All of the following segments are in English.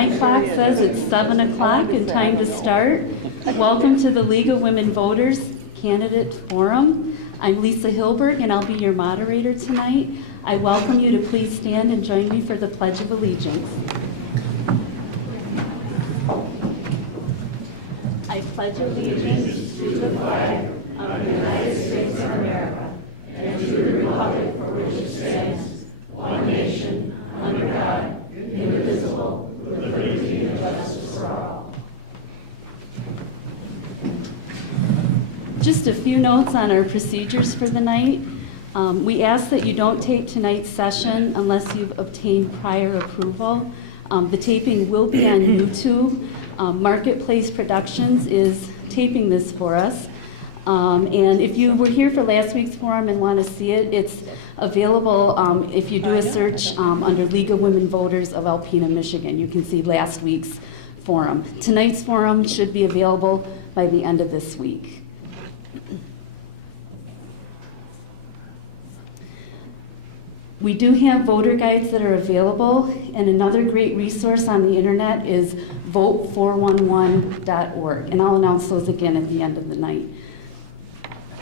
My clock says it's 7 o'clock and time to start. Welcome to the League of Women Voters Candidate Forum. I'm Lisa Hilberg and I'll be your moderator tonight. I welcome you to please stand and join me for the Pledge of Allegiance. I pledge allegiance to the flag of the United States of America and to the republic for which it stands, one nation, under God, indivisible, with liberty and justice for all. Just a few notes on our procedures for the night. We ask that you don't tape tonight's session unless you've obtained prior approval. The taping will be on YouTube. Marketplace Productions is taping this for us. And if you were here for last week's forum and want to see it, it's available if you do a search under League of Women Voters of Alpena, Michigan. You can see last week's forum. Tonight's forum should be available by the end of this week. We do have voter guides that are available, and another great resource on the internet is vote411.org, and I'll announce those again at the end of the night.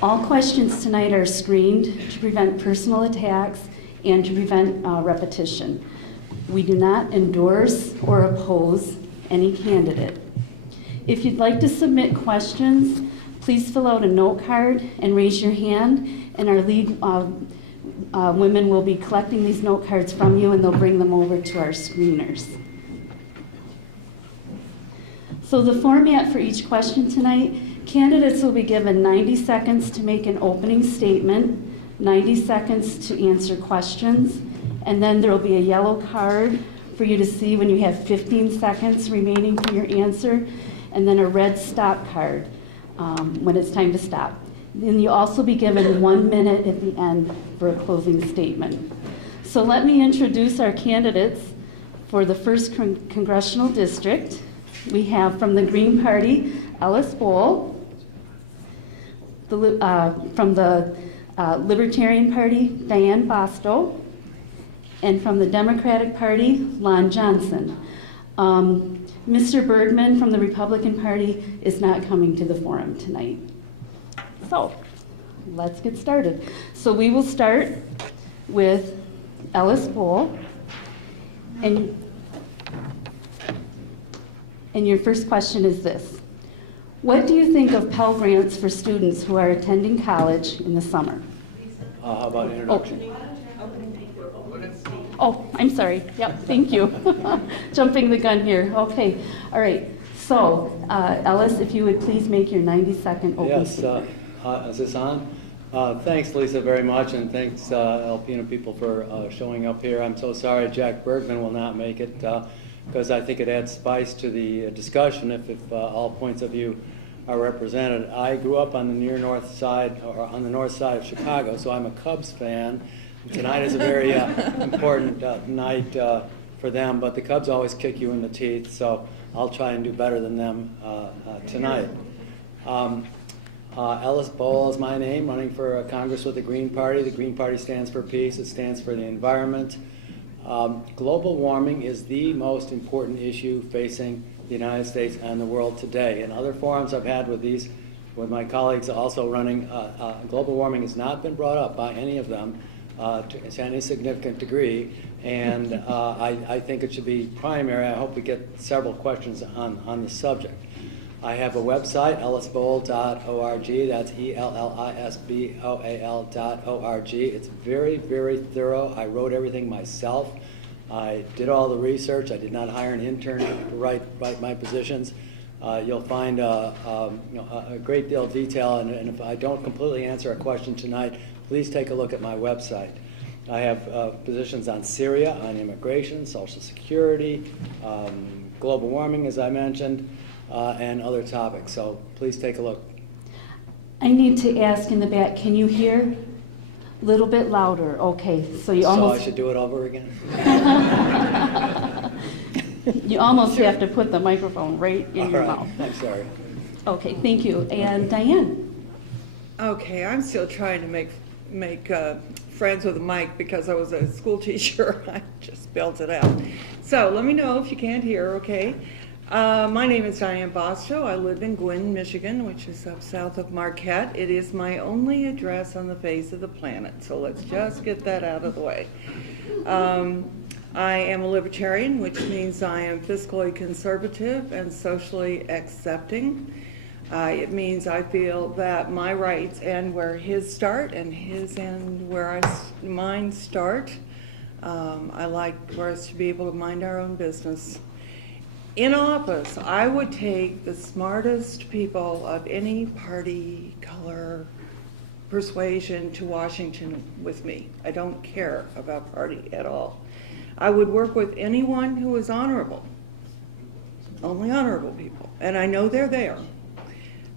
All questions tonight are screened to prevent personal attacks and to prevent repetition. We do not endorse or oppose any candidate. If you'd like to submit questions, please fill out a note card and raise your hand, and our lead women will be collecting these note cards from you and they'll bring them over to our screeners. So the format for each question tonight, candidates will be given 90 seconds to make an opening statement, 90 seconds to answer questions, and then there will be a yellow card for you to see when you have 15 seconds remaining for your answer, and then a red stop card when it's time to stop. Then you'll also be given 1 minute at the end for a closing statement. So let me introduce our candidates for the 1st Congressional District. We have from the Green Party, Ellis Boal. From the Libertarian Party, Diane Bastow. And from the Democratic Party, Lon Johnson. Mr. Bergman from the Republican Party is not coming to the forum tonight. So, let's get started. So we will start with Ellis Boal. And your first question is this. What do you think of Pell Grants for students who are attending college in the summer? How about introduction? Oh, I'm sorry. Yep, thank you. Jumping the gun here. Okay, all right. So, Ellis, if you would please make your 90-second opening statement. Is this on? Thanks, Lisa, very much, and thanks, Alpena people, for showing up here. I'm so sorry Jack Bergman will not make it, because I think it adds spice to the discussion if all points of view are represented. I grew up on the near north side, or on the north side of Chicago, so I'm a Cubs fan. Tonight is a very important night for them, but the Cubs always kick you in the teeth, so I'll try and do better than them tonight. Ellis Boal is my name, running for Congress with the Green Party. The Green Party stands for peace. It stands for the environment. Global warming is the most important issue facing the United States and the world today. In other forums I've had with my colleagues also running, global warming has not been brought up by any of them to any significant degree, and I think it should be primary. I hope we get several questions on the subject. I have a website, ellisboal.org. That's ELLISBOAL.org. It's very, very thorough. I wrote everything myself. I did all the research. I did not hire an intern to write my positions. You'll find a great deal of detail, and if I don't completely answer a question tonight, please take a look at my website. I have positions on Syria, on immigration, Social Security, global warming, as I mentioned, and other topics. So please take a look. I need to ask in the back, can you hear? A little bit louder. Okay, so you almost... So I should do it over again? You almost have to put the microphone right in your mouth. I'm sorry. Okay, thank you. And Diane? Okay, I'm still trying to make friends with a mic because I was a school teacher. I just spelled it out. So let me know if you can't hear, okay? My name is Diane Bastow. I live in Gwinn, Michigan, which is up south of Marquette. It is my only address on the face of the planet, so let's just get that out of the way. I am a libertarian, which means I am fiscally conservative and socially accepting. It means I feel that my rights end where his start and his end where mine start. I like for us to be able to mind our own business. In office, I would take the smartest people of any party, color, persuasion to Washington with me. I don't care about party at all. I would work with anyone who is honorable, only honorable people, and I know they're there.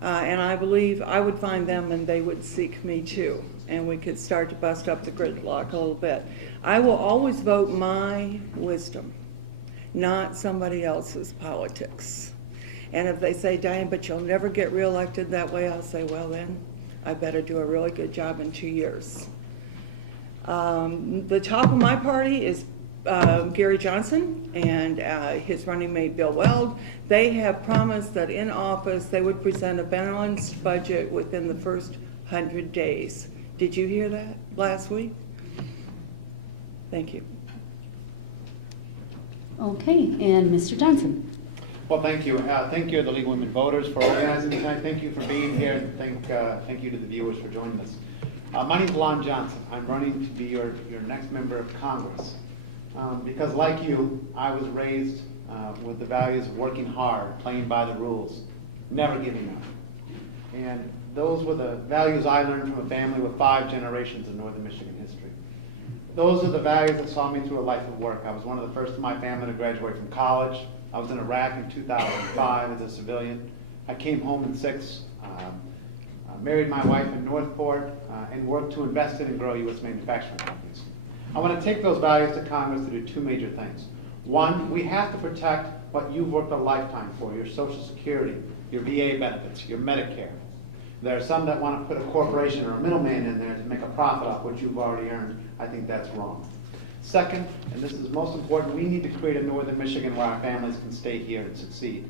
And I believe I would find them and they would seek me too, and we could start to bust up the gridlock a little bit. I will always vote my wisdom, not somebody else's politics. And if they say, Diane, but you'll never get reelected that way, I'll say, well then, I better do a really good job in 2 years. The top of my party is Gary Johnson and his running mate Bill Weld. They have promised that in office they would present a balanced budget within the first 100 days. Did you hear that last week? Thank you. Okay, and Mr. Johnson. Well, thank you. Thank you to the League of Women Voters for organizing tonight. Thank you for being here, and thank you to the viewers for joining us. My name is Lon Johnson. I'm running to be your next member of Congress. Because like you, I was raised with the values of working hard, playing by the rules, never giving up. And those were the values I learned from a family with 5 generations of Northern Michigan history. Those are the values that saw me through a life of work. I was one of the first in my family to graduate from college. I was in Iraq in 2005 as a civilian. I came home in 6, married my wife in Northport, and worked to invest in and grow U.S. manufacturing companies. I want to take those values to Congress to do 2 major things. One, we have to protect what you've worked a lifetime for, your Social Security, your VA benefits, your Medicare. There are some that want to put a corporation or a middleman in there to make a profit off what you've already earned. I think that's wrong. Second, and this is most important, we need to create a Northern Michigan where our families can stay here and succeed.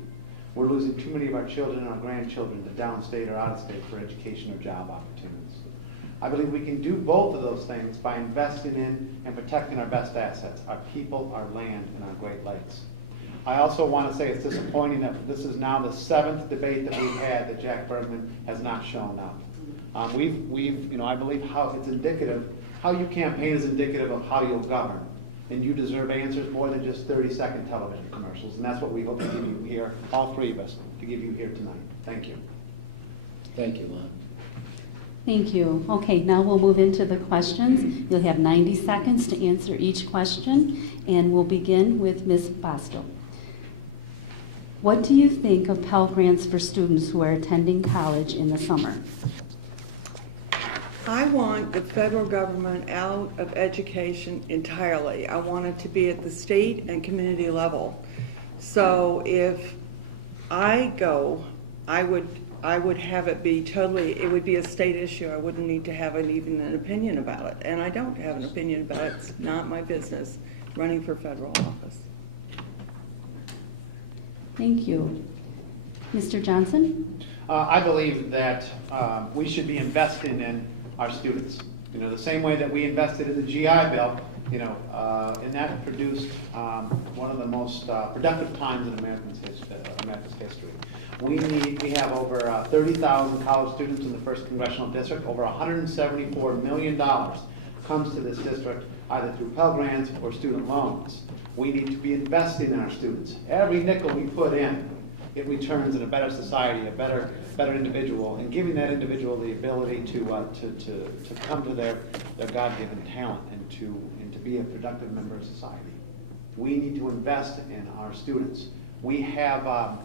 We're losing too many of our children and our grandchildren to downstate or out of state for education or job opportunities. I believe we can do both of those things by investing in and protecting our best assets, our people, our land, and our Great Lakes. I also want to say it's disappointing that this is now the 7th debate that we've had that Jack Bergman has not shown up. I believe how it's indicative, how you campaign is indicative of how you'll govern. And you deserve answers more than just 30-second television commercials. And that's what we hope to give you here, all 3 of us, to give you here tonight. Thank you. Thank you, Lon. Thank you. Okay, now we'll move into the questions. You'll have 90 seconds to answer each question, and we'll begin with Ms. Bastow. What do you think of Pell Grants for students who are attending college in the summer? I want the federal government out of education entirely. I want it to be at the state and community level. So if I go, I would have it be totally, it would be a state issue. I wouldn't need to have even an opinion about it. And I don't have an opinion about it. It's not my business running for federal office. Thank you. Mr. Johnson? I believe that we should be investing in our students. The same way that we invested in the GI Bill, and that produced one of the most productive times in America's history. We have over 30,000 college students in the 1st Congressional District. Over $174 million comes to this district either through Pell Grants or student loans. We need to be investing in our students. Every nickel we put in, it returns in a better society, a better individual, and giving that individual the ability to come to their God-given talent and to be a productive member of society. We need to invest in our students. We have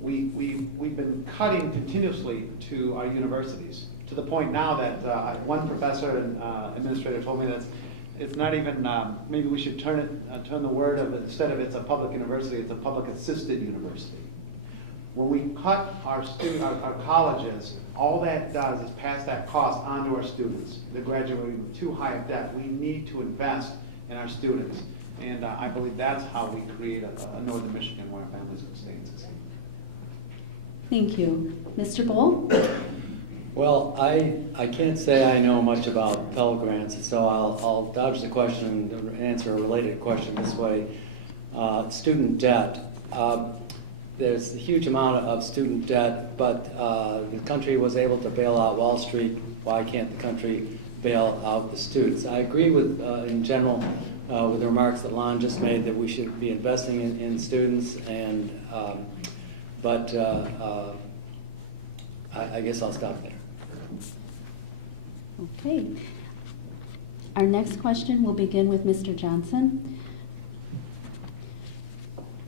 we've been cutting continuously to our universities to the point now that one professor and administrator told me that it's not even, maybe we should turn the word of it, instead of it's a public university, it's a public assisted university. When we cut our colleges, all that does is pass that cost on to our students. They're graduating with too high of debt. We need to invest in our students. And I believe that's how we create a Northern Michigan where families would stay and succeed. Thank you. Mr. Boal? Well, I can't say I know much about Pell Grants, so I'll dodge the question and answer a related question this way. Student debt. There's a huge amount of student debt, but the country was able to bail out Wall Street. Why can't the country bail out the students? I agree with, in general, with the remarks that Lon just made, that we should be investing in students, and but I guess I'll stop there. Okay. Our next question will begin with Mr. Johnson.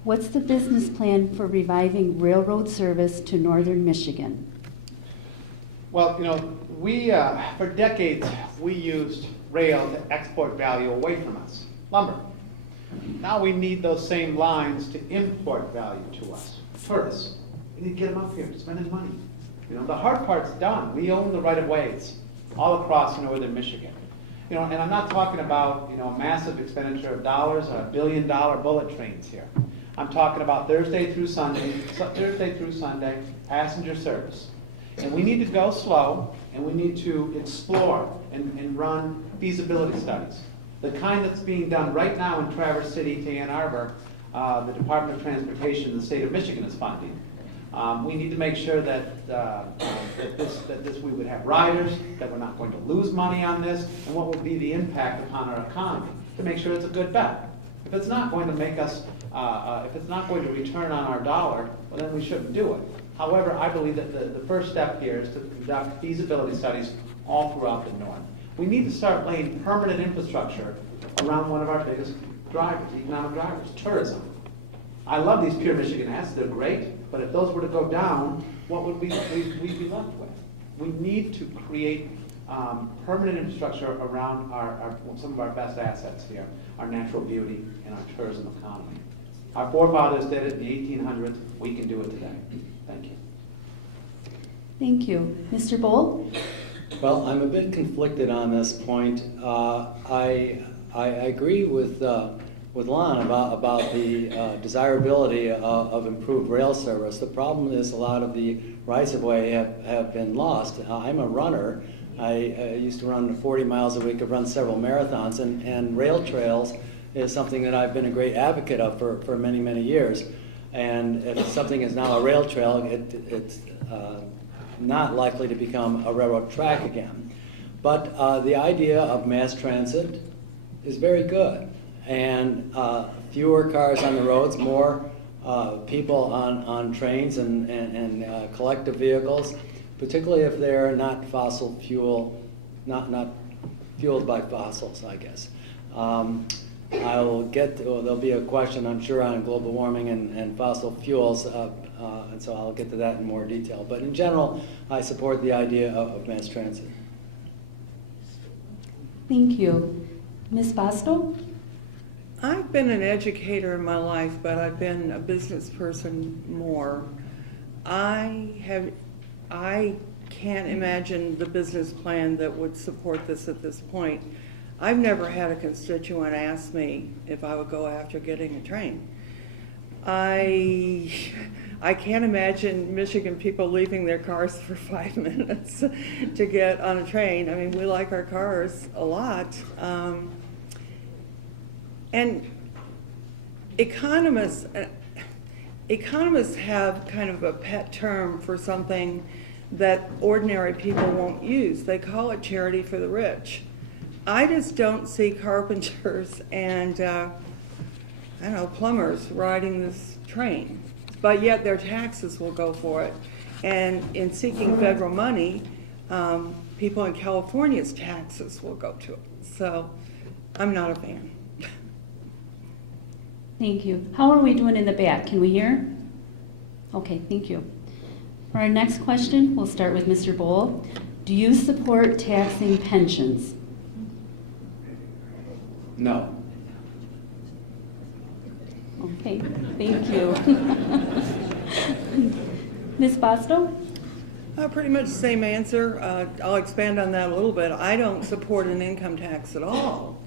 What's the business plan for reviving railroad service to northern Michigan? Well, you know, we, for decades, we used rail to export value away from us, lumber. Now we need those same lines to import value to us, tourists. We need to get them up here, spending money. You know, the hard part's done. We own the right-of-ways all across northern Michigan. You know, and I'm not talking about, you know, massive expenditure of dollars, $1 billion bullet trains here. I'm talking about Thursday through Sunday, passenger service. And we need to go slow, and we need to explore and run feasibility studies. The kind that's being done right now in Traverse City to Ann Arbor, the Department of Transportation, the state of Michigan is funding. We need to make sure that, that we would have riders, that we're not going to lose money on this, and what will be the impact upon our economy, to make sure it's a good bet. If it's not going to make us, if it's not going to return on our dollar, well, then we shouldn't do it. However, I believe that the first step here is to conduct feasibility studies all throughout the north. We need to start laying permanent infrastructure around one of our biggest drivers, economic drivers, tourism. I love these pure Michigan assets, they're great, but if those were to go down, what would we'd be left with? We need to create permanent infrastructure around some of our best assets here, our natural beauty and our tourism economy. Our forefathers did it in the 1800s, we can do it today. Thank you. Thank you. Mr. Boal? Well, I'm a bit conflicted on this point. I agree with Lon about the desirability of improved rail service. The problem is a lot of the rights-of-way have been lost. I'm a runner. I used to run 40 miles a week. I've run several marathons, and rail trails is something that I've been a great advocate of for many, many years. And if something is now a rail trail, it's not likely to become a railroad track again. But the idea of mass transit is very good. And fewer cars on the roads, more people on trains and collective vehicles, particularly if they're not fossil fuel, not fueled by fossils, I guess. There'll be a question, I'm sure, on global warming and fossil fuels, and so I'll get to that in more detail. But in general, I support the idea of mass transit. Thank you. Ms. Bastow? I've been an educator in my life, but I've been a business person more. I can't imagine the business plan that would support this at this point. I've never had a constituent ask me if I would go after getting a train. I can't imagine Michigan people leaving their cars for 5 minutes to get on a train. I mean, we like our cars a lot. And economists have kind of a pet term for something that ordinary people won't use. They call it charity for the rich. I just don't see carpenters and plumbers riding this train, but yet their taxes will go for it. And in seeking federal money, people in California's taxes will go to it. So I'm not a fan. Thank you. How are we doing in the back? Can we hear? Okay, thank you. For our next question, we'll start with Mr. Boal. Do you support taxing pensions? No. Okay, thank you. Ms. Bastow? Pretty much the same answer. I'll expand on that a little bit. I don't support an income tax at all.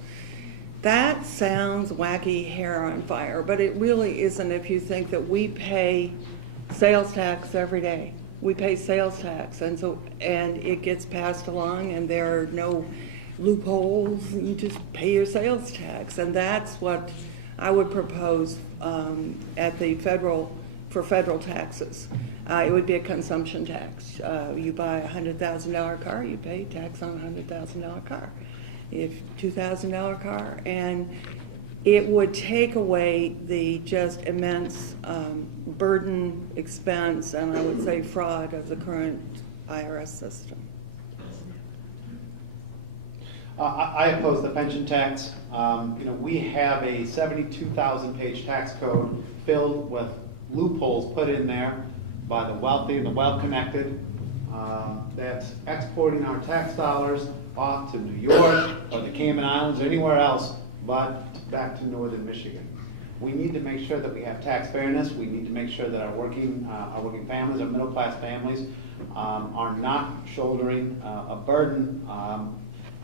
That sounds wacky, hair on fire, but it really isn't if you think that we pay sales tax every day. We pay sales tax, and it gets passed along, and there are no loopholes. You just pay your sales tax, and that's what I would propose at the for federal taxes. It would be a consumption tax. You buy a $100,000 car, you pay tax on a $100,000 car. If $2,000 car, and it would take away the just immense burden, expense, and I would say fraud of the current IRS system. I oppose the pension tax. We have a 72,000-page tax code filled with loopholes put in there by the wealthy and the well-connected that's exporting our tax dollars off to New York or the Cayman Islands or anywhere else but back to northern Michigan. We need to make sure that we have tax fairness. We need to make sure that our working families, our middle-class families, are not shouldering a burden.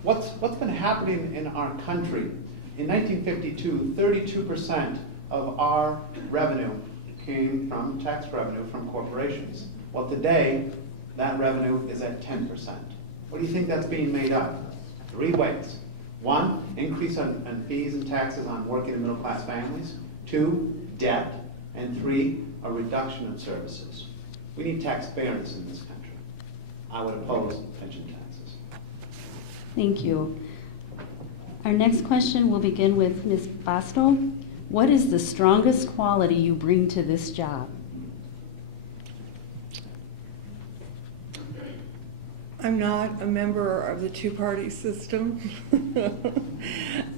What's been happening in our country? In 1952, 32% of our revenue came from tax revenue from corporations. Well, today, that revenue is at 10%. What do you think that's being made up? 3 ways. 1, increase on fees and taxes on working and middle-class families. 2, debt. And 3, a reduction in services. We need tax fairness in this country. I would oppose pension taxes. Thank you. Our next question will begin with Ms. Bastow. What is the strongest quality you bring to this job? I'm not a member of the two-party system.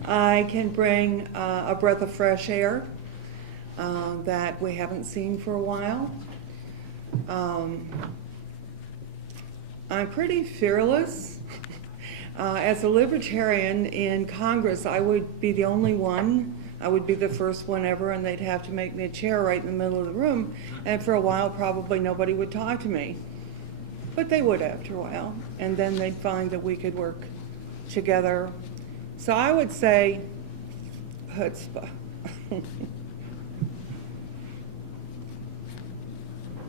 I can bring a breath of fresh air that we haven't seen for a while. I'm pretty fearless. As a libertarian in Congress, I would be the only one. I would be the first one ever, and they'd have to make me a chair right in the middle of the room. And for a while, probably nobody would talk to me. But they would after a while, and then they'd find that we could work together. So I would say chutzpah.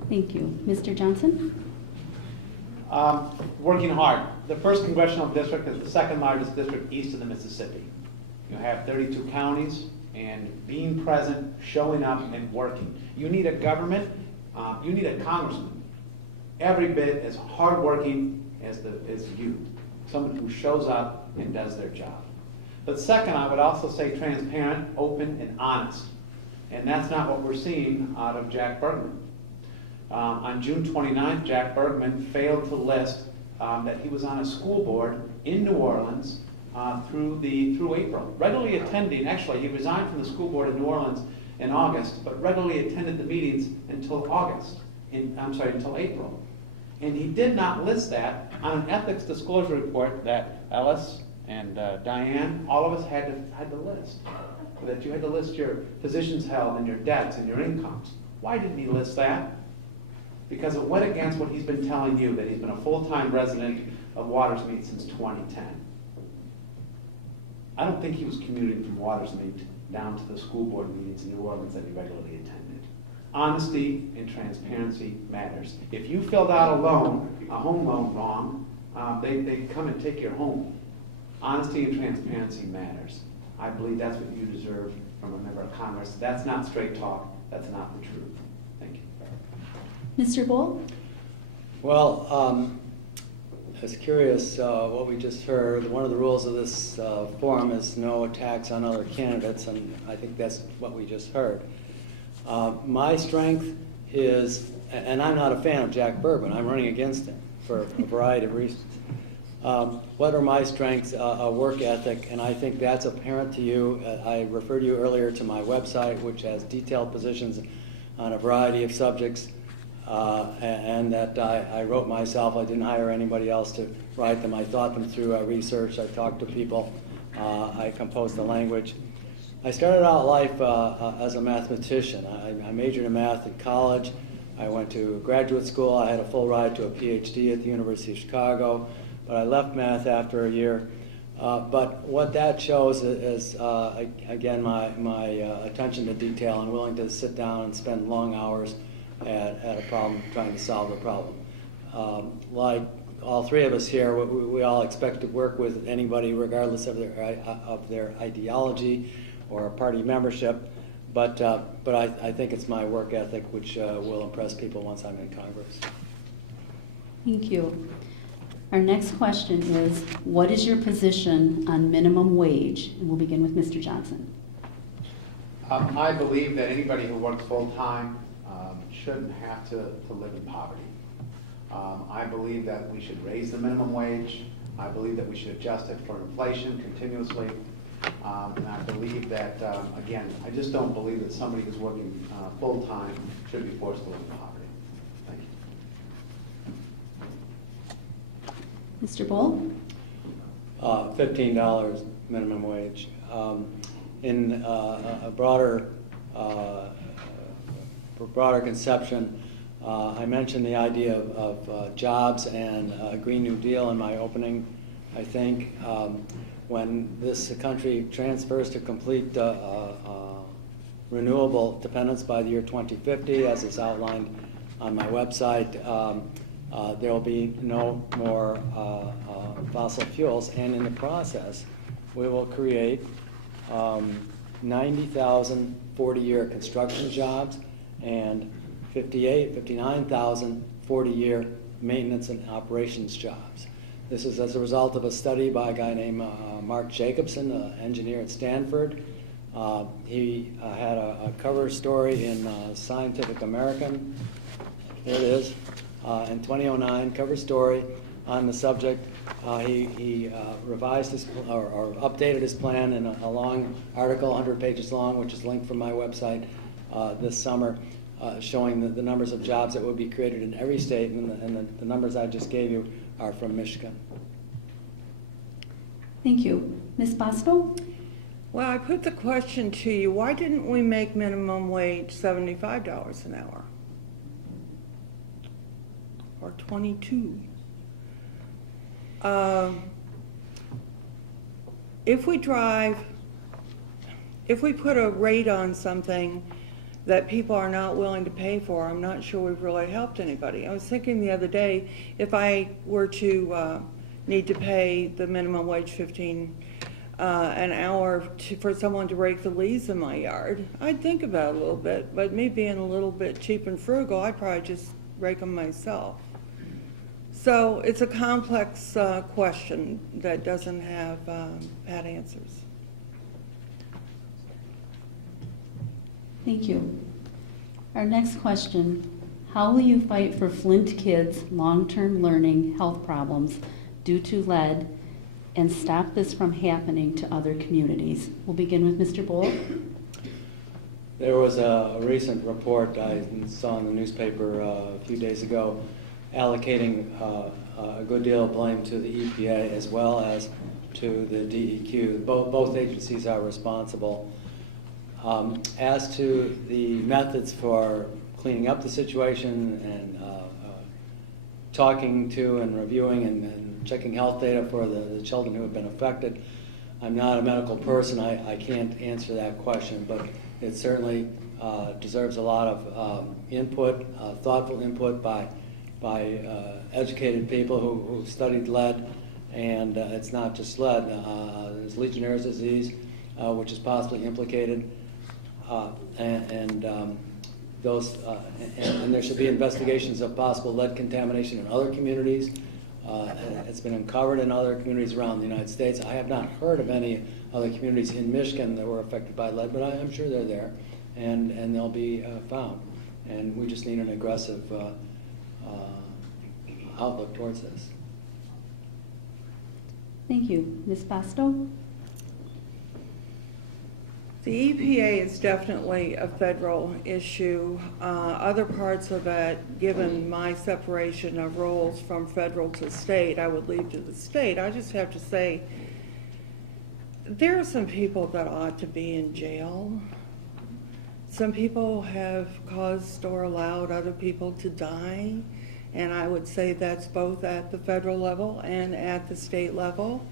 Thank you. Mr. Johnson? Working hard. The 1st Congressional District is the 2nd largest district east of the Mississippi. You have 32 counties, and being present, showing up, and working. You need a government, you need a congressman every bit as hardworking as you, someone who shows up and does their job. But second, I would also say transparent, open, and honest. And that's not what we're seeing out of Jack Bergman. On June 29th, Jack Bergman failed to list that he was on a school board in New Orleans through April. Regularly attending, actually, he resigned from the school board in New Orleans in August, but regularly attended the meetings until until April. And he did not list that on an ethics disclosure report that Ellis and Diane, all of us had to list. That you had to list your positions held and your debts and your incomes. Why didn't he list that? Because it went against what he's been telling you, that he's been a full-time resident of Watersmeet since 2010. I don't think he was commuting from Watersmeet down to the school board meetings in New Orleans that he regularly attended. Honesty and transparency matters. If you filled out a home loan wrong, they come and take your home. Honesty and transparency matters. I believe that's what you deserve from a member of Congress. That's not straight talk. That's not the truth. Thank you. Mr. Boal? Well, I was curious what we just heard. One of the rules of this forum is no attacks on other candidates, and I think that's what we just heard. My strength is, and I'm not a fan of Jack Bergman, I'm running against him for a variety of reasons. What are my strengths? A work ethic, and I think that's apparent to you. I referred you earlier to my website, which has detailed positions on a variety of subjects, and that I wrote myself. I didn't hire anybody else to write them. I thought them through research. I talked to people. I composed the language. I started out life as a mathematician. I majored in math in college. I went to graduate school. I had a full ride to a PhD at the University of Chicago, but I left math after a year. But what that shows is again, my attention to detail and willing to sit down and spend long hours at a problem, trying to solve a problem. Like all three of us here, we all expect to work with anybody regardless of their ideology or party membership. But I think it's my work ethic which will impress people once I'm in Congress. Thank you. Our next question is, what is your position on minimum wage? And we'll begin with Mr. Johnson. I believe that anybody who works full-time shouldn't have to live in poverty. I believe that we should raise the minimum wage. I believe that we should adjust it for inflation continuously. And I believe that, again, I just don't believe that somebody who's working full-time should be forced to live in poverty. Thank you. Mr. Boal? $15 minimum wage. In a broader conception, I mentioned the idea of jobs and a Green New Deal in my opening. I think when this country transfers to complete renewable dependence by the year 2050, as is outlined on my website, there will be no more fossil fuels, and in the process, we will create 90,000 40-year construction jobs and 59,000 40-year maintenance and operations jobs. This is as a result of a study by a guy named Mark Jacobson, an engineer at Stanford. He had a cover story in Scientific American. There it is. In 2009, cover story on the subject. He revised his or updated his plan in a long article, 100 pages long, which is linked from my website this summer, showing the numbers of jobs that would be created in every state, and the numbers I just gave you are from Michigan. Thank you. Ms. Bastow? Well, I put the question to you, why didn't we make minimum wage $75 an hour? Or 22? If we put a rate on something that people are not willing to pay for, I'm not sure we've really helped anybody. I was thinking the other day, if I were to need to pay the minimum wage $15 an hour for someone to rake the leaves in my yard, I'd think about it a little bit, but me being a little bit cheap and frugal, I'd probably just rake them myself. So it's a complex question that doesn't have pat answers. Thank you. Our next question, how will you fight for Flint kids' long-term learning health problems due to lead and stop this from happening to other communities? We'll begin with Mr. Boal. There was a recent report I saw in the newspaper a few days ago allocating a good deal of blame to the EPA as well as to the DEQ. Both agencies are responsible. As to the methods for cleaning up the situation and talking to and reviewing and checking health data for the children who have been affected, I'm not a medical person. I can't answer that question, but it certainly deserves a lot of input, thoughtful input by educated people who studied lead, and it's not just lead. There's Legionnaire's disease, which is possibly implicated, and there should be investigations of possible lead contamination in other communities. It's been uncovered in other communities around the United States. I have not heard of any other communities in Michigan that were affected by lead, but I am sure they're there, and they'll be found. And we just need an aggressive outlook towards this. Thank you. Ms. Bastow? The EPA is definitely a federal issue. Other parts of it, given my separation of roles from federal to state, I would leave to the state. I just have to say, there are some people that ought to be in jail. some people have caused or allowed other people to die, and I would say that's both at the federal level and at the state level.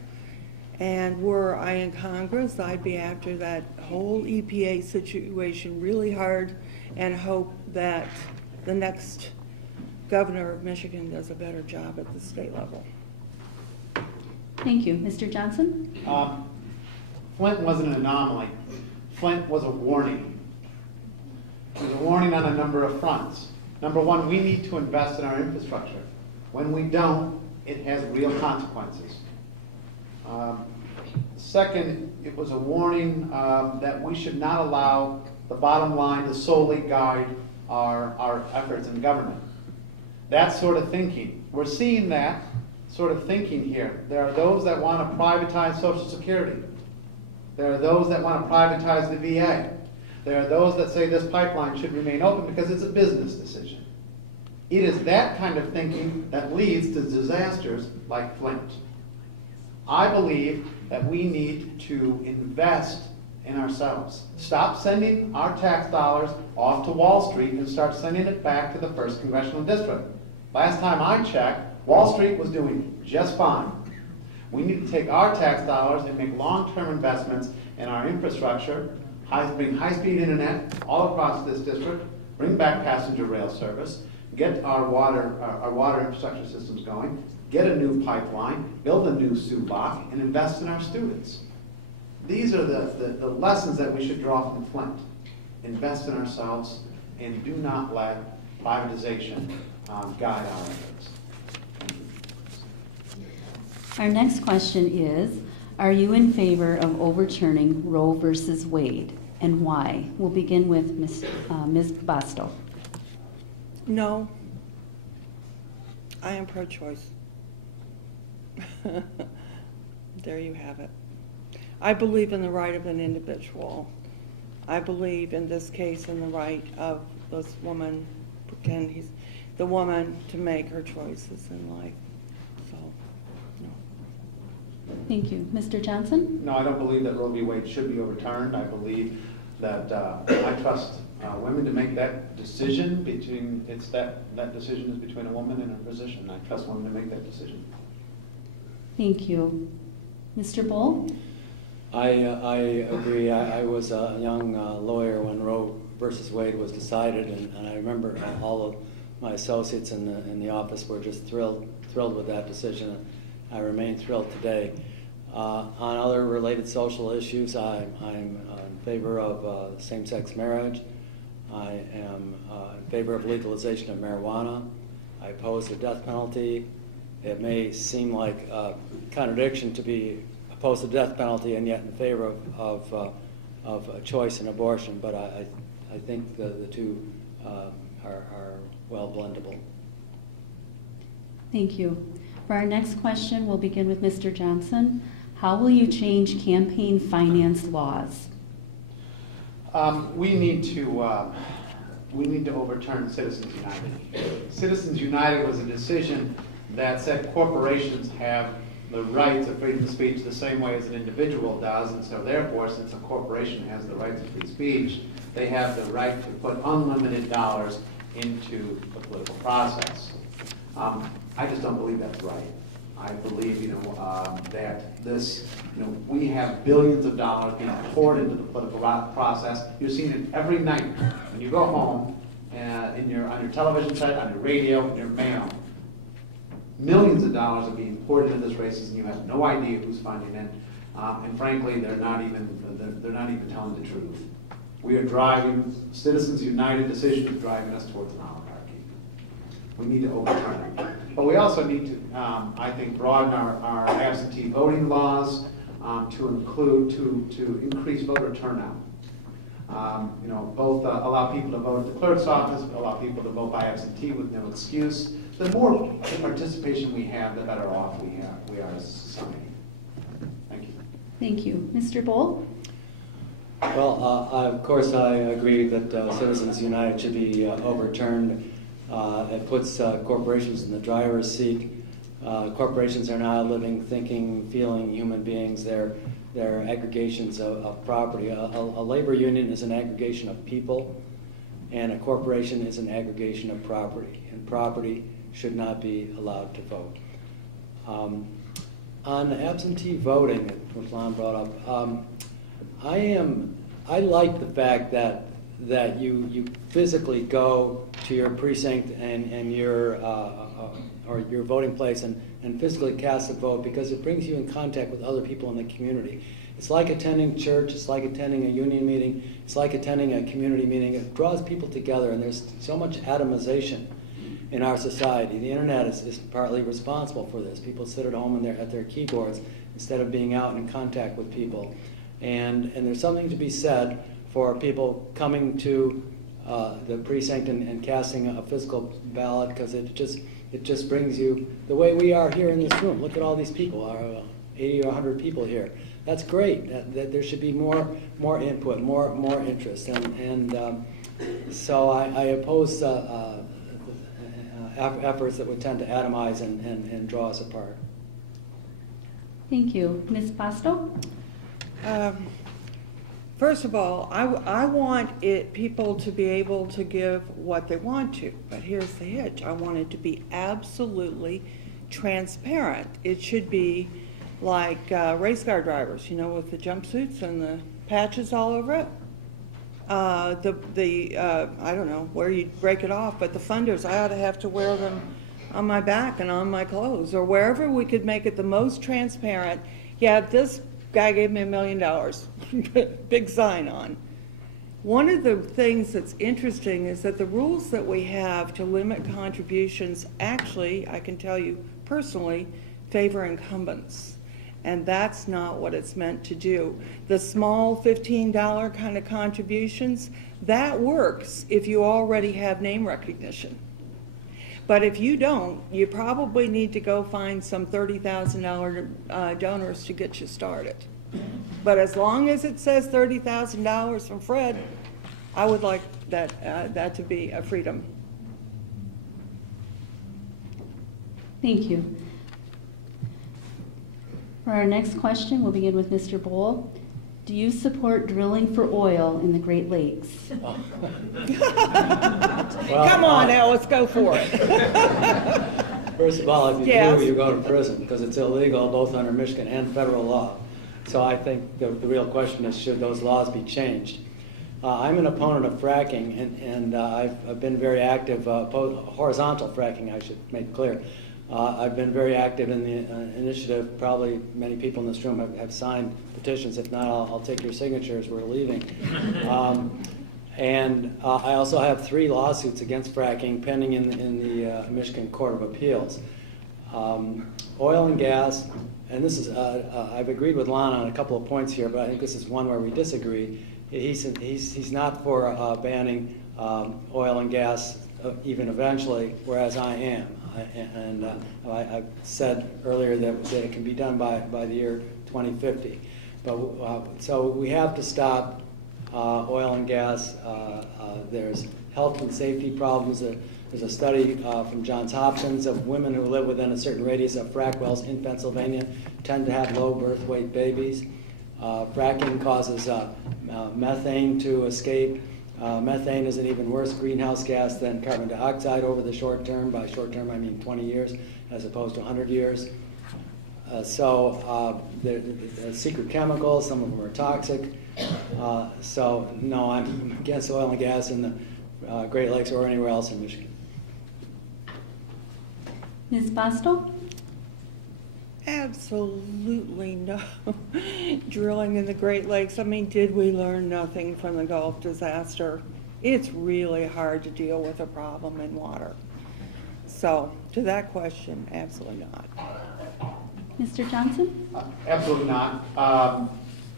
And were I in Congress, I'd be after that whole EPA situation really hard and hope that the next governor of Michigan does a better job at the state level. Thank you. Mr. Johnson? Flint wasn't an anomaly. Flint was a warning. It was a warning on a number of fronts. Number one, we need to invest in our infrastructure. When we don't, it has real consequences. Second, it was a warning that we should not allow the bottom line to solely guide our efforts in government. That sort of thinking. We're seeing that sort of thinking here. There are those that want to privatize Social Security. There are those that want to privatize the VA. There are those that say this pipeline should remain open because it's a business decision. It is that kind of thinking that leads to disasters like Flint. I believe that we need to invest in ourselves. Stop sending our tax dollars off to Wall Street and start sending it back to the 1st Congressional District. Last time I checked, Wall Street was doing just fine. We need to take our tax dollars and make long-term investments in our infrastructure, bring high-speed internet all across this district, bring back passenger rail service, get our water infrastructure systems going, get a new pipeline, build a new SUBOC, and invest in our students. These are the lessons that we should draw from Flint. Invest in ourselves and do not let privatization guide our efforts. Our next question is, are you in favor of overturning Roe versus Wade, and why? We'll begin with Ms. Bastow. No, I am pro-choice. There you have it. I believe in the right of an individual. I believe in this case in the right of this woman, the woman to make her choices in life. So, no. Thank you. Mr. Johnson? No, I don't believe that Roe v. Wade should be overturned. I believe that I trust women to make that decision that decision is between a woman and a physician. I trust women to make that decision. Thank you. Mr. Boal? I agree. I was a young lawyer when Roe versus Wade was decided, and I remember all of my associates in the office were just thrilled with that decision. I remain thrilled today. On other related social issues, I'm in favor of same-sex marriage. I am in favor of legalization of marijuana. I oppose the death penalty. It may seem like a contradiction to be opposed to the death penalty and yet in favor of a choice in abortion, but I think the two are well blendable. Thank you. For our next question, we'll begin with Mr. Johnson. How will you change campaign finance laws? We need to overturn Citizens United. Citizens United was a decision that said corporations have the rights of freedom of speech the same way as an individual does, and so therefore, since a corporation has the rights of free speech, they have the right to put unlimited dollars into the political process. I just don't believe that's right. I believe, that this, we have billions of dollars being poured into the political process. You're seeing it every night when you go home, on your television set, on your radio, in your mail. Millions of dollars are being poured into this races, and you have no idea who's funding it. And frankly, they're not even telling the truth. We are driving Citizens United decision is driving us towards an oligarchy. We need to overturn it. But we also need to, I think, broaden our absentee voting laws to include to increase voter turnout. Both allow people to vote at the clerk's office, allow people to vote by absentee with no excuse. The more participation we have, the better off we are as a society. Thank you. Thank you. Mr. Boal? Well, of course, I agree that Citizens United should be overturned. It puts corporations in the driver's seat. Corporations are not living, thinking, feeling human beings. They're they're aggregations of property. A labor union is an aggregation of people, and a corporation is an aggregation of property, and property should not be allowed to vote. On absentee voting, which Lon brought up, I like the fact that you physically go to your precinct and your or your voting place and physically cast a vote, because it brings you in contact with other people in the community. It's like attending church, it's like attending a union meeting, it's like attending a community meeting. It draws people together, and there's so much atomization in our society. The internet is partly responsible for this. People sit at home and they're at their keyboards instead of being out in contact with people. And there's something to be said for people coming to the precinct and casting a physical ballot, because it just brings you the way we are here in this room. Look at all these people, 80 or 100 people here. That's great. That there should be more input, more interest, and so I oppose efforts that would tend to atomize and draw us apart. Thank you. Ms. Bastow? First of all, I want people to be able to give what they want to, but here's the hitch. I want it to be absolutely transparent. It should be like race car drivers, you know, with the jumpsuits and the patches all over it. I don't know where you break it off, but the funders, I ought to have to wear them on my back and on my clothes, or wherever we could make it the most transparent. Yeah, this guy gave me $1 million, big sign on. One of the things that's interesting is that the rules that we have to limit contributions actually, I can tell you personally, favor incumbents. And that's not what it's meant to do. The small $15 kind of contributions, that works if you already have name recognition. But if you don't, you probably need to go find some $30,000 donors to get you started. But as long as it says $30,000 from Fred, I would like that to be a freedom. Thank you. For our next question, we'll begin with Mr. Boal. Do you support drilling for oil in the Great Lakes? Well, Come on, Ellis, go for it. First of all, if you Yes. do, you go to prison, because it's illegal both under Michigan and federal law. So I think the real question is, should those laws be changed? I'm an opponent of fracking, and I've been very active, horizontal fracking, I should make clear. I've been very active in the initiative. Probably many people in this room have signed petitions. If not, I'll take your signatures. We're leaving. And I also have 3 lawsuits against fracking pending in the Michigan Court of Appeals. Oil and gas, and this is, I've agreed with Lon on a couple of points here, but I think this is one where we disagree. He's not for banning oil and gas even eventually, whereas I am. I said earlier that it can be done by the year 2050. But so we have to stop oil and gas. There's health and safety problems. There's a study from Johns Hopkins of women who live within a certain radius of frack wells in Pennsylvania tend to have low birth weight babies. Fracking causes methane to escape. Methane is an even worse greenhouse gas than carbon dioxide over the short term. By short term, I mean 20 years as opposed to 100 years. So they're secret chemicals, some of them are toxic. So no, I'm against oil and gas in the Great Lakes or anywhere else in Michigan. Ms. Bastow? Absolutely no drilling in the Great Lakes. I mean, did we learn nothing from the Gulf disaster? It's really hard to deal with a problem in water. So, to that question, absolutely not. Mr. Johnson? Absolutely not.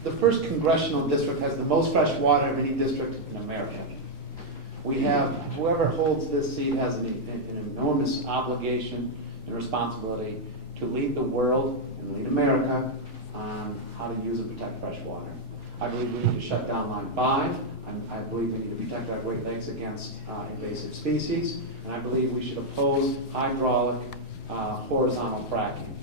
The first congressional district has the most fresh water of any district in America. We have, whoever holds this seat has an enormous obligation and responsibility to lead the world and lead America on how to use and protect fresh water. I believe we need to shut down Line 5. I believe we need to protect our Great Lakes against invasive species. And I believe we should oppose hydraulic horizontal fracking.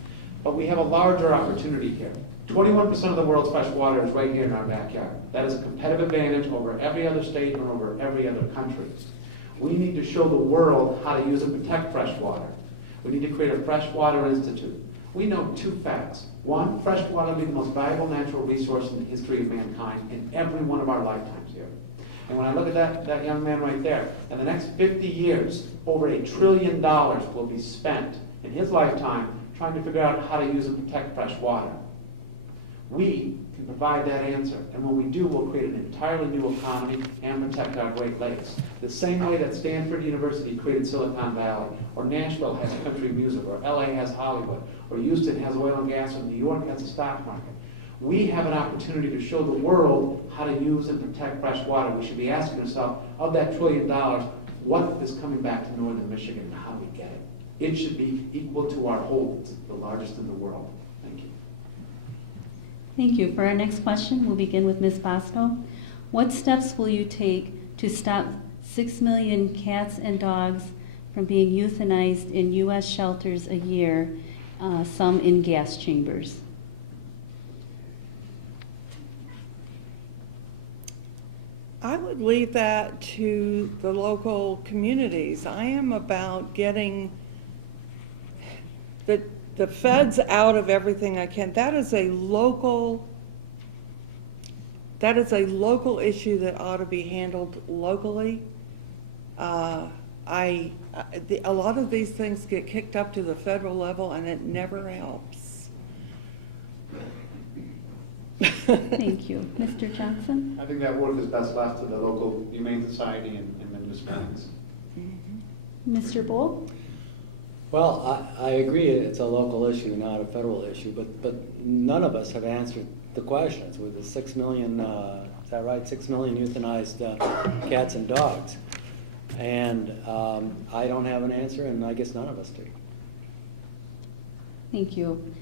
But we have a larger opportunity here. 21% of the world's fresh water is right here in our backyard. That is a competitive advantage over every other state and over every other country. We need to show the world how to use and protect fresh water. We need to create a freshwater institute. We know 2 facts. One, fresh water will be the most valuable natural resource in the history of mankind in every one of our lifetimes here. And when I look at that young man right there, in the next 50 years, over $1 trillion will be spent in his lifetime trying to figure out how to use and protect fresh water. We can provide that answer, and when we do, we'll create an entirely new economy and protect our Great Lakes. The same way that Stanford University created Silicon Valley, or Nashville has country music, or LA has Hollywood, or Houston has oil and gas, or New York has a stock market. We have an opportunity to show the world how to use and protect fresh water. We should be asking ourselves, of that $1 trillion, what is coming back to northern Michigan and how do we get it? It should be equal to our holdings, the largest in the world. Thank you. Thank you. For our next question, we'll begin with Ms. Bastow. What steps will you take to stop 6 million cats and dogs from being euthanized in U.S. shelters a year, some in gas chambers? I would leave that to the local communities. I am about getting the feds out of everything I can. That is a local issue that ought to be handled locally. A lot of these things get kicked up to the federal level and it never helps. Thank you. Mr. Johnson? I think that work is best left to the local Humane Society and the municipalities. Mr. Boal? Well, I agree it's a local issue, not a federal issue, but none of us have answered the questions with the 6 million, is that right, 6 million euthanized cats and dogs. And I don't have an answer, and I guess none of us do. Thank you.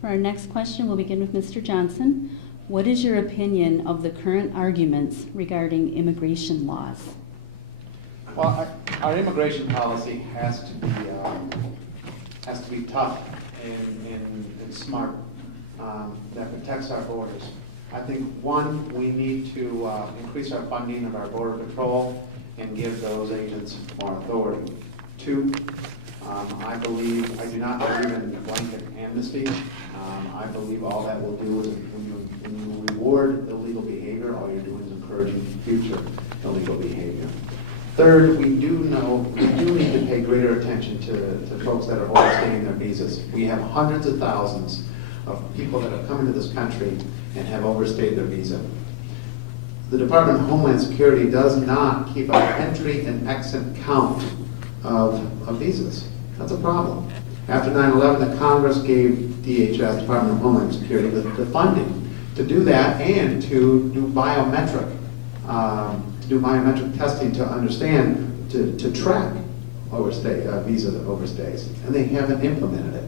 For our next question, we'll begin with Mr. Johnson. What is your opinion of the current arguments regarding immigration laws? Well, our immigration policy has to be tough and smart, that protects our borders. I think, one, we need to increase our funding of our border patrol and give those agents more authority. Two, I do not believe in blanket amnesty. I believe all that will do is when you reward illegal behavior, all you're doing is encouraging future illegal behavior. Third, we do need to pay greater attention to folks that are overstaying their visas. We have hundreds of thousands of people that have come into this country and have overstayed their visa. The Department of Homeland Security does not keep an entry and exit count of visas. That's a problem. After 9/11, the Congress gave DHS, Department of Homeland Security, the funding to do that and to do biometric testing to understand, to track visa overstays, and they haven't implemented it.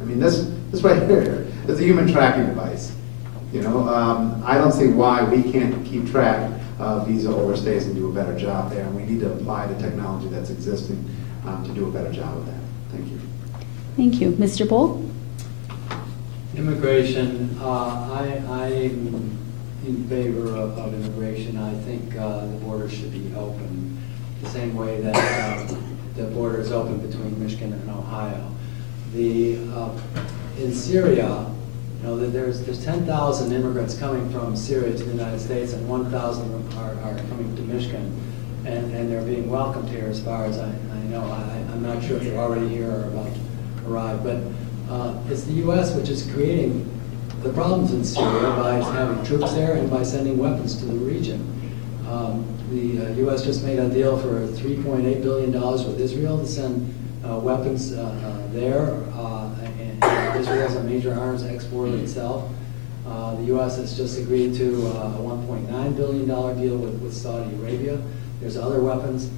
I mean, this right here is a human tracking device. You know, I don't see why we can't keep track of visa overstays and do a better job there, and we need to apply the technology that's existing to do a better job of that. Thank you. Thank you. Mr. Boal? Immigration, I'm in favor of immigration. I think the border should be open the same way that the border is open between Michigan and Ohio. In Syria, you know, there's 10,000 immigrants coming from Syria to the United States, and 1,000 are coming to Michigan, and they're being welcomed here as far as I know. I'm not sure if they're already here or about to arrive, but it's the U.S. which is creating the problems in Syria by having troops there and by sending weapons to the region. The U.S. just made a deal for $3.8 billion with Israel to send weapons there. And Israel is a major arms exporter itself. The U.S. has just agreed to a $1.9 billion deal with Saudi Arabia. There's other weapons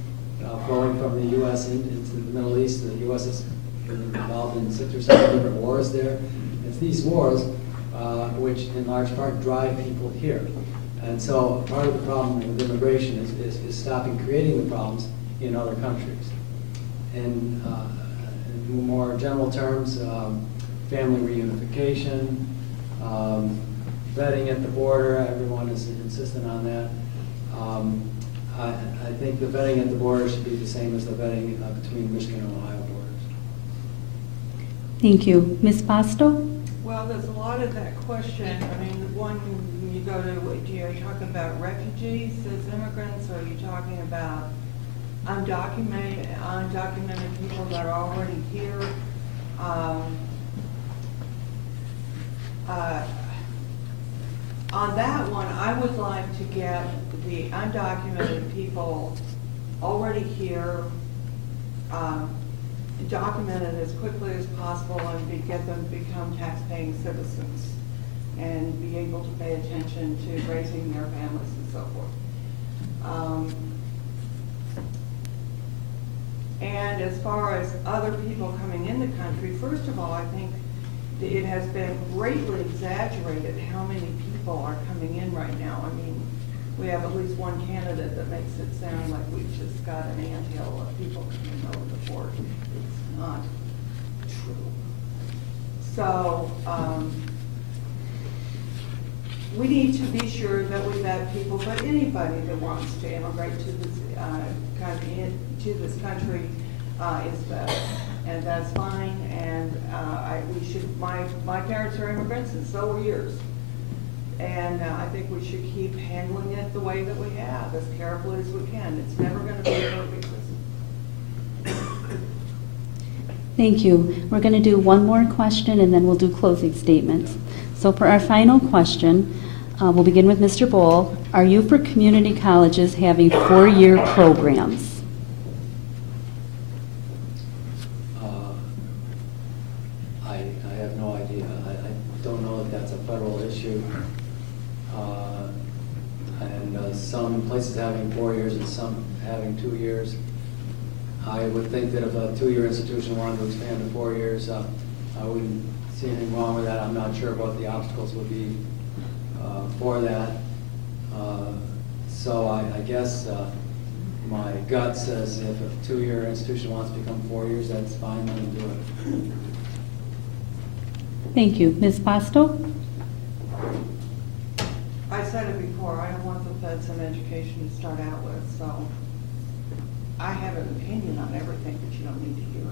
flowing from the U.S. into the Middle East. The U.S. is involved in 6 or 7 different wars there. It's these wars which in large part drive people here. And so part of the problem with immigration is stopping creating the problems in other countries. In more general terms, family reunification, vetting at the border. Everyone is insistent on that. I think the vetting at the border should be the same as the vetting between Michigan and Ohio borders. Thank you. Ms. Bastow? Well, there's a lot of that question. I mean, the one you go to, are you talking about refugees as immigrants, or are you talking about undocumented people that are already here? On that one, I would like to get the undocumented people already here documented as quickly as possible and get them to become tax-paying citizens and be able to pay attention to raising their families and so forth. And as far as other people coming in the country, first of all, I think that it has been greatly exaggerated how many people are coming in right now. I mean, we have at least one candidate that makes it sound like we've just got an anthill of people coming over the border. It's not true. So, we need to be sure that we vet people, but anybody that wants to immigrate to this country is vetted, and that's fine. And we should. My parents are immigrants, and so are yours. And I think we should keep handling it the way that we have, as carefully as we can. It's never going to be a perfect system. Thank you. We're going to do one more question, and then we'll do closing statements. So for our final question, we'll begin with Mr. Boal. Are you for community colleges having 4-year programs? I have no idea. I don't know if that's a federal issue. And some places having 4 years and some having 2 years. I would think that if a 2-year institution wanted to expand to 4 years, I wouldn't see anything wrong with that. I'm not sure what the obstacles would be for that. So I guess my gut says if a 2-year institution wants to become 4 years, that's fine, let them do it. Thank you. Ms. Bastow? I said it before, I don't want the feds in education to start out with, so I have an opinion on everything, but you don't need to hear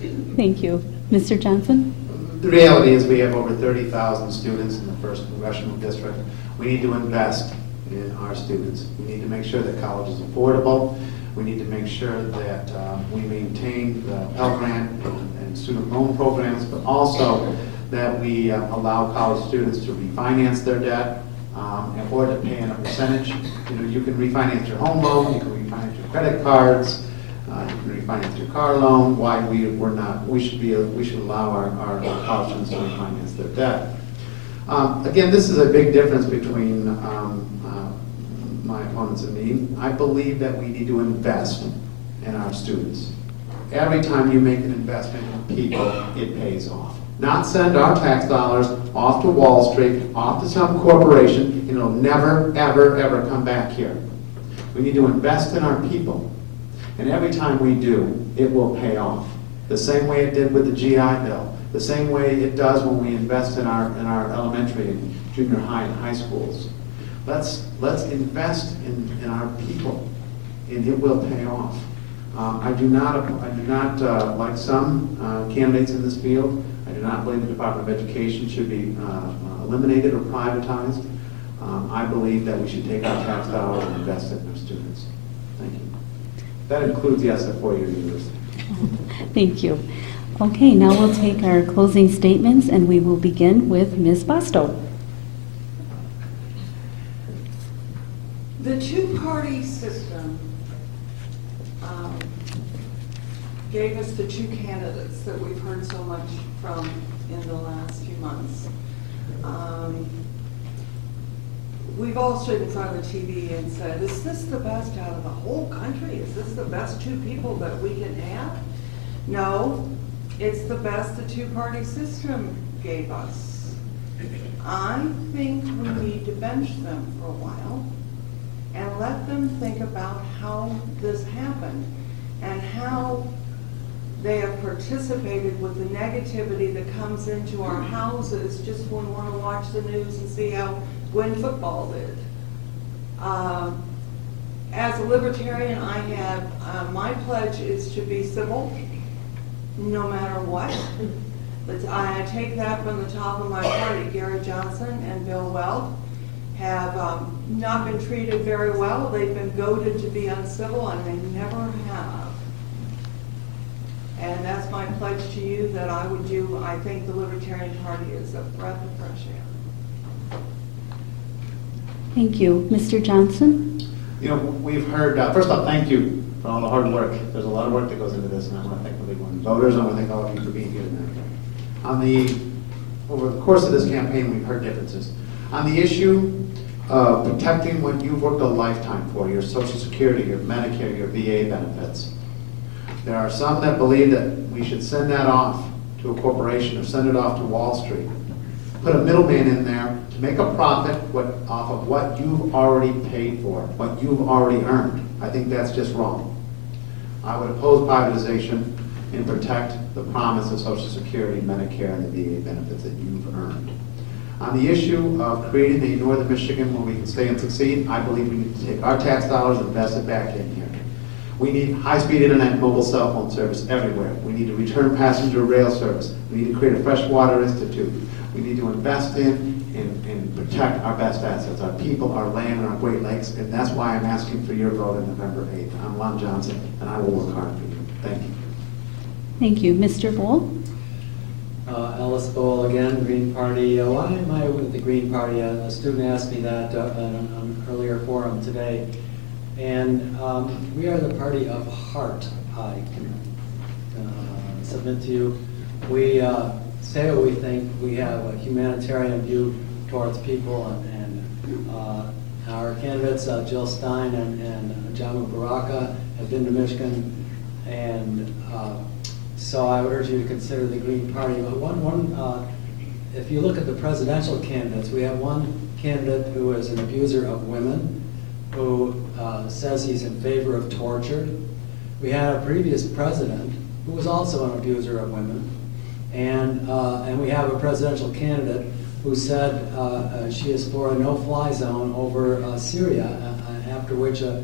it. Thank you. Mr. Johnson? The reality is we have over 30,000 students in the 1st Congressional District. We need to invest in our students. We need to make sure that college is affordable. We need to make sure that we maintain the Pell Grant and student loan programs, but also that we allow college students to refinance their debt or to pay in a percentage. You know, you can refinance your home loan, you can refinance your credit cards, you can refinance your car loan. Why we should allow our college students to refinance their debt. Again, this is a big difference between my opponents and me. I believe that we need to invest in our students. Every time you make an investment in people, it pays off. Not send our tax dollars off to Wall Street, off to some corporation, and it'll never, ever, ever come back here. We need to invest in our people. And every time we do, it will pay off. The same way it did with the GI Bill. The same way it does when we invest in our elementary and junior high and high schools. Let's invest in our people, and it will pay off. I do not like some candidates in this field. I do not believe the Department of Education should be eliminated or privatized. I believe that we should take our tax dollars and invest it in our students. Thank you. That includes, yes, a 4-year university. Thank you. Okay, now we'll take our closing statements, and we will begin with Ms. Bastow. The two-party system gave us the 2 candidates that we've heard so much from in the last few months. We've all stood in front of the TV and said, is this the best out of the whole country? Is this the best 2 people that we can have? No, it's the best the two-party system gave us. I think we need to bench them for a while and let them think about how this happened and how They have participated with the negativity that comes into our houses just when we want to watch the news and see how Gwen football did. As a libertarian, I have, my pledge is to be civil, no matter what. But I take that from the top of my party. Gary Johnson and Bill Weld have not been treated very well. They've been goaded to be uncivil, and they never have. And that's my pledge to you, that I would do. I think the Libertarian Party is a breath of fresh air. Thank you. Mr. Johnson? You know, we've heard, first off, thank you for all the hard work. There's a lot of work that goes into this, and I want to thank the League of Women Voters, and I want to thank all of you for being here tonight. Over the course of this campaign, we've heard differences. On the issue of protecting what you've worked a lifetime for, your Social Security, your Medicare, your VA benefits, there are some that believe that we should send that off to a corporation or send it off to Wall Street. Put a middleman in there to make a profit off of what you've already paid for, what you've already earned. I think that's just wrong. I would oppose privatization and protect the promise of Social Security, Medicare, and the VA benefits that you've earned. On the issue of creating a Northern Michigan where we can stay and succeed, I believe we need to take our tax dollars and invest it back in here. We need high-speed internet and mobile cell phone service everywhere. We need to return passenger rail service. We need to create a freshwater institute. We need to invest in and protect our best assets, our people, our land, and our Great Lakes, and that's why I'm asking for your vote on November 8th. I'm Lon Johnson, and I will work hard for you. Thank you. Thank you. Mr. Boal? Ellis Boal again, Green Party. Why am I with the Green Party? A student asked me that on an earlier forum today. And we are the party of heart, I can submit to you. We say what we think. We have a humanitarian view towards people, and our candidates, Jill Stein and John Baraka, have been to Michigan, and so I would urge you to consider the Green Party. But if you look at the presidential candidates, we have one candidate who is an abuser of women, who says he's in favor of torture. We had a previous president who was also an abuser of women, and we have a presidential candidate who said she is for a no-fly zone over Syria, after which a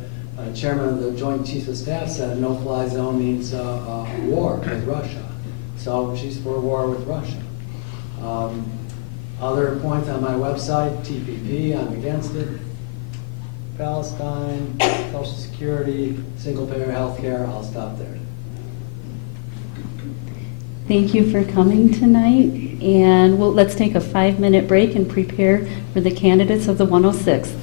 chairman of the Joint Chiefs of Staff said a no-fly zone means a war with Russia. So she's for a war with Russia. Other points on my website, TPP, I'm against it. Palestine, Social Security, single-payer health care, I'll stop there. Thank you for coming tonight, and let's take a 5-minute break and prepare for the candidates of the 106th.